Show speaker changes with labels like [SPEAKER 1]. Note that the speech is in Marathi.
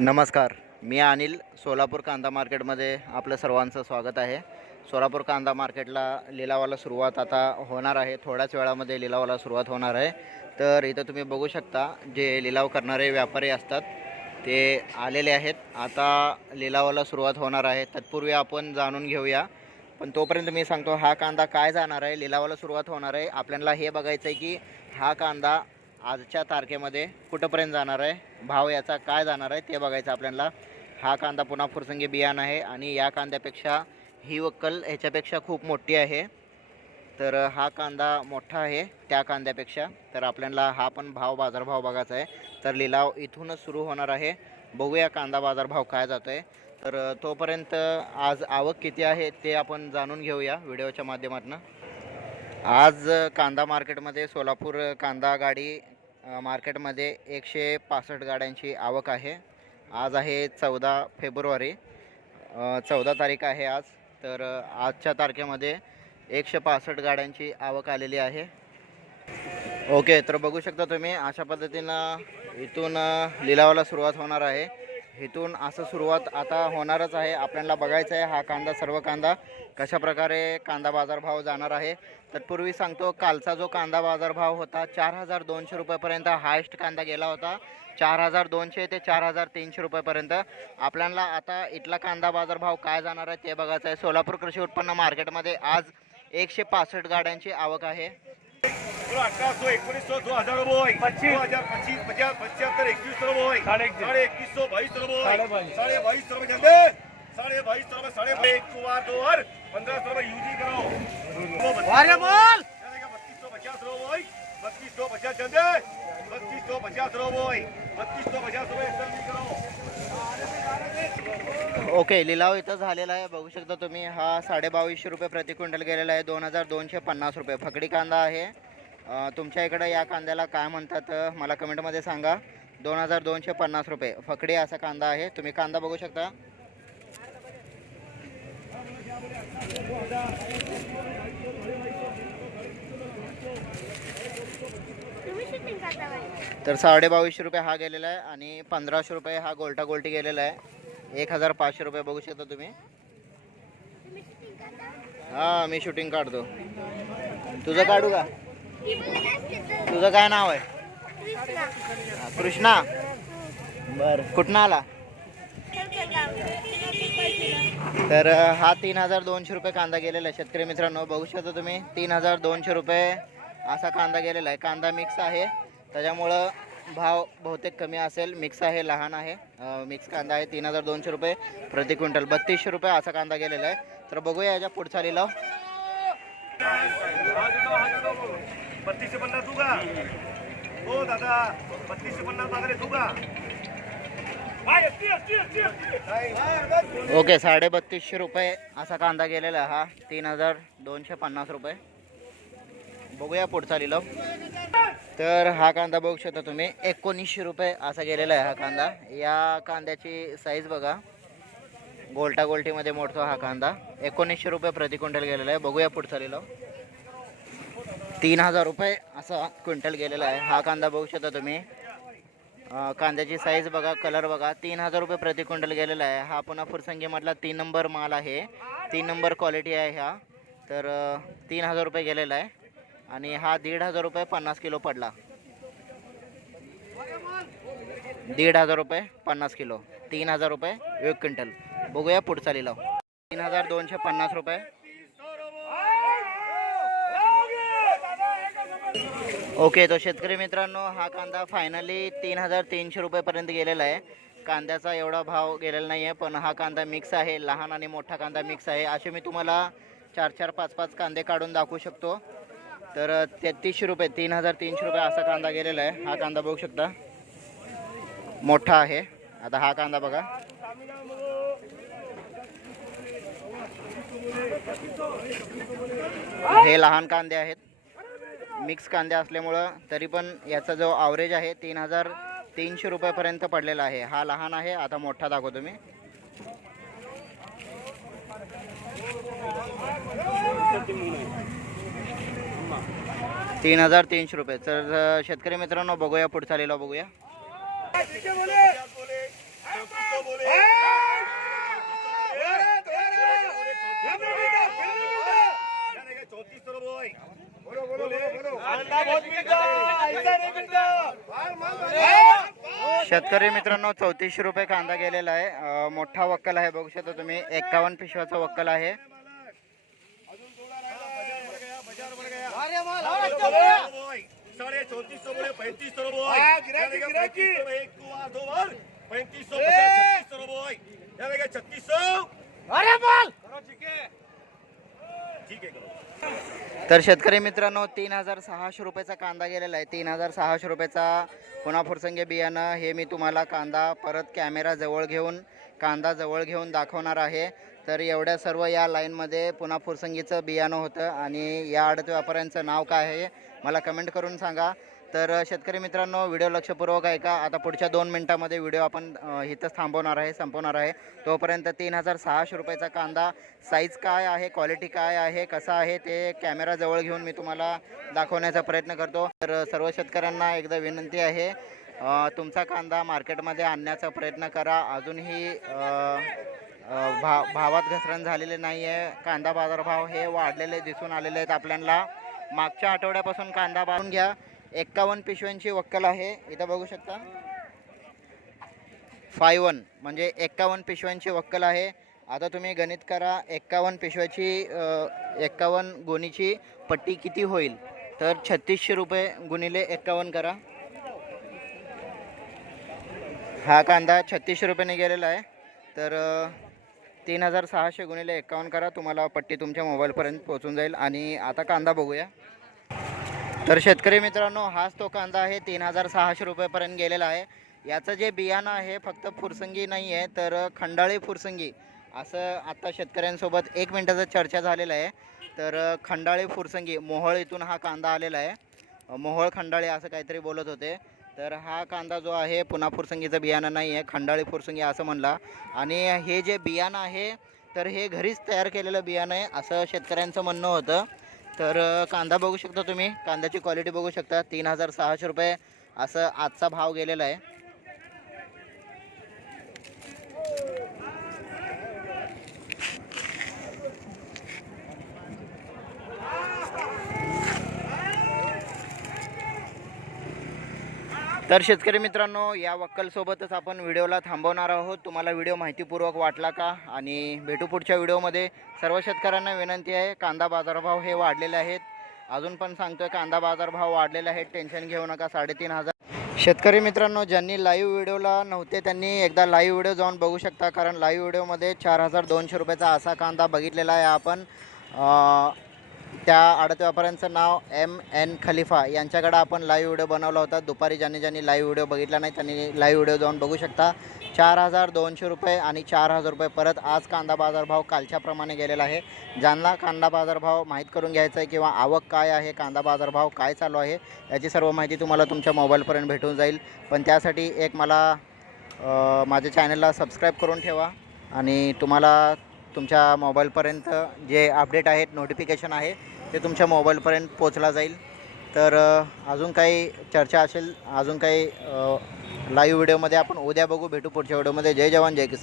[SPEAKER 1] नमस्कार मी अनिल सोलापूर कांदा मार्केटमध्ये आपलं सर्वांचं स्वागत आहे. सोलापूर कांदा मार्केटला लिलावाला सुरुवात आता होणार आहे थोड्याच वेळामध्ये लिलावाला सुरुवात होणार आहे. तर इथं तुम्ही बघू शकता जे लिलाव करणारे व्यापारी असतात ते आलेले आहेत. आता लिलावाला सुरुवात होणार आहे तत्पूर्वी आपण जाणून घेऊया. पण तोपर्यंत मी सांगतो हा कांदा काय जाणार आहे लिलावाला सुरुवात होणार आहे. आपल्याला हे बघायचं आहे की हा कांदा आजच्या तारखेमध्ये कुठंपर्यंत जाणार आहे? भाव याचा काय जाणार आहे ते बघायचं आपल्याला. हा कांदा पुन्हा फुरसंगी बियाणं आहे आणि या कांद्यापेक्षा ही वक्कल ह्याच्यापेक्षा खूप मोठी आहे. तर हा कांदा मोठा आहे त्या कांद्यापेक्षा. तर आपल्याला हा पण भाव बाजारभाव बघायचा आहे. तर लिलाव इथूनच सुरू होणार आहे. बघूया कांदा बाजारभाव काय जातो आहे तर तोपर्यंत आज आवक किती आहे ते आपण जाणून घेऊया व्हिडिओच्या माध्यमातून. आज कांदा मार्केटमध्ये सोलापूर कांदा गाडी मार्केटमध्ये एकशे पासष्ट गाड्यांची आवक आहे. आज आहे चौदा फेब्रुवारी. चौदा तारीख आहे आज. तर आजच्या तारखेमध्ये एकशे पासष्ट गाड्यांची आवक आलेली आहे. ओके तर बघू शकता तुम्ही अशा पद्धतीनं इथून लिलावाला सुरुवात होणार आहे. इथून असं सुरुवात आता होणारच आहे. आपल्याला बघायचं आहे हा कांदा सर्व कांदा कशा प्रकारे कांदा बाजारभाव जाणार आहे. तत्पूर्वी सांगतो कालचा जो कांदा बाजारभाव होता चार हजार दोनशे रुपयेपर्यंत हायस्ट कांदा गेला होता. चार हजार दोनशे ते चार हजार तीनशे रुपयेपर्यंत. आपल्याला आता इथला कांदा बाजारभाव काय जाणार आहे ते बघायचं आहे. सोलापूर कृषी उत्पन्न मार्केटमध्ये आज एकशे पासष्ट गाड्यांची आवक आहे.
[SPEAKER 2] तुला अठराशो एकोणीसशो दोन हजार रुपये
[SPEAKER 3] पच्चीस.
[SPEAKER 2] दोन हजार पच्चीस पचास पंच्याहत्तर एकवीस रुपये
[SPEAKER 3] साडे एकतीस.
[SPEAKER 2] साडे एकवीसशो बाईस रुपये
[SPEAKER 3] साडे बाईस.
[SPEAKER 2] साडे बाईस रुपये धंदे साडे बाईस रुपये साडे एक कुमार दो और पंद्रह सौ रुपये यूजी करो.
[SPEAKER 3] अरे बोल!
[SPEAKER 2] सौ सौ सौ सौ
[SPEAKER 1] ओके लिलाव इथं झालेला आहे. बघू शकता तुम्ही हा साडे बावीसशे रुपये प्रति क्विंटल गेलेला आहे. दोन हजार दोनशे पन्नास रुपये. फकडी कांदा आहे. तुमच्या इकडं या कांद्याला काय म्हणतात मला कमेंटमध्ये सांगा. दोन हजार दोनशे पन्नास रुपये. फकडी असा कांदा आहे. तुम्ही कांदा बघू शकता. तर साडे बावीसशे रुपये हा गेलेला आहे आणि पंधराशे रुपये हा गोल्टा गोल्टी गेलेला आहे. एक हजार पाचशे रुपये बघू शकता तुम्ही. हां मी शूटिंग काढतो. तुझं काढू का? तुझं काय नाव आहे? कृष्णा. बर. कुठनं आला? तर हा तीन हजार दोनशे रुपये कांदा गेलेला आहे. शेतकरी मित्रांनो बघू शकता तुम्ही तीन हजार दोनशे रुपये असा कांदा गेलेला आहे. कांदा मिक्स आहे. त्याच्यामुळं भाव बहुतेक कमी असेल. मिक्स आहे लहान आहे. मिक्स कांदा आहे तीन हजार दोनशे रुपये प्रति क्विंटल. बत्तीसशे रुपये असा कांदा गेलेला आहे. तर बघूया याच्या पुढचा लिलाव.
[SPEAKER 2] बत्तीसशे पन्नास तू का हो दादा बत्तीसशे पन्नास मागले तू का
[SPEAKER 1] ओके साडे बत्तीसशे रुपये असा कांदा गेलेला आहे हा. तीन हजार दोनशे पन्नास रुपये. बघूया पुढचा लिलाव. तर हा कांदा बघू शकता तुम्ही. एकोणीसशे रुपये असा गेलेला आहे हा कांदा. या कांद्याची साईज बघा. गोलटा गोल्टीमध्ये मोडतो हा कांदा. एकोणीसशे रुपये प्रति क्विंटल गेलेला आहे. बघूया पुढचा लिलाव. तीन हजार रुपये असा क्विंटल गेलेला आहे. हा कांदा बघू शकता तुम्ही. कांद्याची साईज बघा कलर बघा. तीन हजार रुपये प्रति क्विंटल गेलेला आहे. हा पुन्हा फुरसंगीमधला तीन नंबर माल आहे. तीन नंबर क्वालिटी आहे हा. तर तीन हजार रुपये गेलेला आहे. आणि हा दीड हजार रुपये पन्नास किलो पडला. दीड हजार रुपये पन्नास किलो. तीन हजार रुपये एक क्विंटल. बघूया पुढचा लिलाव. तीन हजार दोनशे पन्नास रुपये. ओके तो शेतकरी मित्रांनो हा कांदा फायनली तीन हजार तीनशे रुपयेपर्यंत गेलेला आहे. कांद्याचा एवढा भाव गेलेला नाही आहे पण हा कांदा मिक्स आहे लहान आणि मोठा कांदा मिक्स आहे. असे मी तुम्हाला चार चार पाच पाच कांदे काढून दाखवू शकतो. तर तेहतीसशे रुपये तीन हजार तीनशे रुपये असा कांदा गेलेला आहे. हा कांदा बघू शकता. मोठा आहे. आता हा कांदा बघा. हे लहान कांदे आहेत. मिक्स कांदे असल्यामुळं तरी पण याचा जो ॲव्हरेज आहे तीन हजार तीनशे रुपयापर्यंत पडलेला आहे. हा लहान आहे आता मोठा दाखवतो मी. तीन हजार तीनशे रुपये. तर शेतकरी मित्रांनो बघूया पुढचा लिहिला बघूया.
[SPEAKER 2] चौतीस
[SPEAKER 1] शेतकरी मित्रांनो चौतीसशे रुपये कांदा गेलेला आहे. मोठा वक्कल आहे. बघू शकता तुम्ही एकावन्न पिशव्याचा वक्कल आहे.
[SPEAKER 2] चौतीस
[SPEAKER 1] तर शेतकरी मित्रांनो तीन हजार सहाशे रुपयाचा कांदा गेलेला आहे. तीन हजार सहाशे रुपयाचा पुन्हा फुरसंगे बियाणं हे मी तुम्हाला कांदा परत कॅमेरा जवळ घेऊन कांदा जवळ घेऊन दाखवणार आहे. तर एवढ्या सर्व या लाईनमध्ये पुन्हा फुरसंगीचं बियाणं होतं आणि या आडत व्यापाऱ्यांचं नाव काय आहे मला कमेंट करून सांगा. तर शेतकरी मित्रांनो व्हिडिओ लक्षपूर्वक ऐका. आता पुढच्या दोन मिनटामध्ये व्हिडिओ आपण इथंच थांबवणार आहे संपवणार आहे. तोपर्यंत तीन हजार सहाशे रुपयाचा कांदा साईज काय आहे क्वालिटी काय आहे कसा आहे ते कॅमेरा जवळ घेऊन मी तुम्हाला दाखवण्याचा प्रयत्न करतो. तर सर्व शेतकऱ्यांना एकदा विनंती आहे तुमचा कांदा मार्केटमध्ये आणण्याचा प्रयत्न करा. अजूनही भा भावात घसरण झालेले नाही आहे कांदा बाजारभाव हे वाढलेले दिसून आलेले आहेत आपल्याला. मागच्या आठवड्यापासून कांदा बांधून घ्या. एक्कावन्न पिशव्यांची वक्कल आहे. इथं बघू शकता. फाय वन म्हणजे एक्कावन्न पिशव्यांची वक्कल आहे. आता तुम्ही गणित करा. एक्कावन्न पिशव्याची एक्कावन्न गोणीची पट्टी किती होईल? तर छत्तीसशे रुपये गुणिले एक्कावन्न करा. हा कांदा छत्तीसशे रुपयाने गेलेला आहे. तर तीन हजार सहाशे गुणिले एक्कावन्न करा. तुम्हाला पट्टी तुमच्या मोबाईलपर्यंत पोहोचून जाईल. आणि आता कांदा बघूया. तर शेतकरी मित्रांनो हाच तो कांदा आहे तीन हजार सहाशे रुपयेपर्यंत गेलेला आहे. याचं जे बियाणं आहे फक्त फुरसंगी नाही आहे तर खंडाळी फुरसंगी असं आत्ता शेतकऱ्यांसोबत एक मिनटाचं चर्चा झालेलं आहे. तर खंडाळी फुरसंगी मोहळ इथून हा कांदा आलेला आहे. मोहळ खंडाळी असं काहीतरी बोलत होते. तर हा कांदा जो आहे पुन्हा फुरसंगीचं बियाणं नाही आहे खंडाळी फुरसंगी असं म्हणला. आणि हे जे बियाणं आहे तर हे घरीच तयार केलेलं बियाणं आहे असं शेतकऱ्यांचं म्हणणं होतं. तर कांदा बघू शकता तुम्ही. कांद्याची क्वालिटी बघू शकता. तीन हजार सहाशे रुपये असं आजचा भाव गेलेला आहे. तर शेतकरी मित्रांनो या वक्कलसोबतच आपण व्हिडिओला थांबवणार आहोत. तुम्हाला व्हिडिओ माहितीपूर्वक वाटला का? आणि भेटू पुढच्या व्हिडिओमध्ये. सर्व शेतकऱ्यांना विनंती आहे कांदा बाजारभाव हे वाढलेले आहेत. अजून पण सांगतोय कांदा बाजारभाव वाढलेले आहेत. टेन्शन घेऊ नका साडेतीन हजार. शेतकरी मित्रांनो ज्यांनी लाईव्ह व्हिडिओला नव्हते त्यांनी एकदा लाईव्ह व्हिडिओ जाऊन बघू शकता. कारण लाईव्ह व्हिडिओमध्ये चार हजार दोनशे रुपयाचा असा कांदा बघितलेला आहे आपण. त्या आडत व्यापाऱ्यांचं नाव एम एन खलिफा. यांच्याकडं आपण लाईव्ह व्हिडिओ बनवला होता. दुपारी ज्यांनी ज्यांनी लाईव्ह व्हिडिओ बघितला नाही त्यांनी लाईव्ह व्हिडिओ जाऊन बघू शकता. चार हजार दोनशे रुपये आणि चार हजार रुपये परत आज कांदा बाजारभाव कालच्याप्रमाणे गेलेला आहे. ज्यांना कांदा बाजारभाव माहीत करून घ्यायचा आहे किंवा आवक काय आहे कांदा बाजारभाव काय चालू आहे याची सर्व माहिती तुम्हाला तुमच्या मोबाईलपर्यंत भेटून जाईल. पण त्यासाठी एक मला माझ्या चॅनलला सबस्क्राईब करून ठेवा. आणि तुम्हाला तुमच्या मोबाईलपर्यंत जे अपडेट आहेत नोटिफिकेशन आहे ते तुमच्या मोबाईलपर्यंत पोचला जाईल. तर अजून काही चर्चा असेल अजून काही लाईव्ह व्हिडिओमध्ये आपण उद्या बघू भेटू पुढच्या व्हिडिओमध्ये जय जवान जय किसान.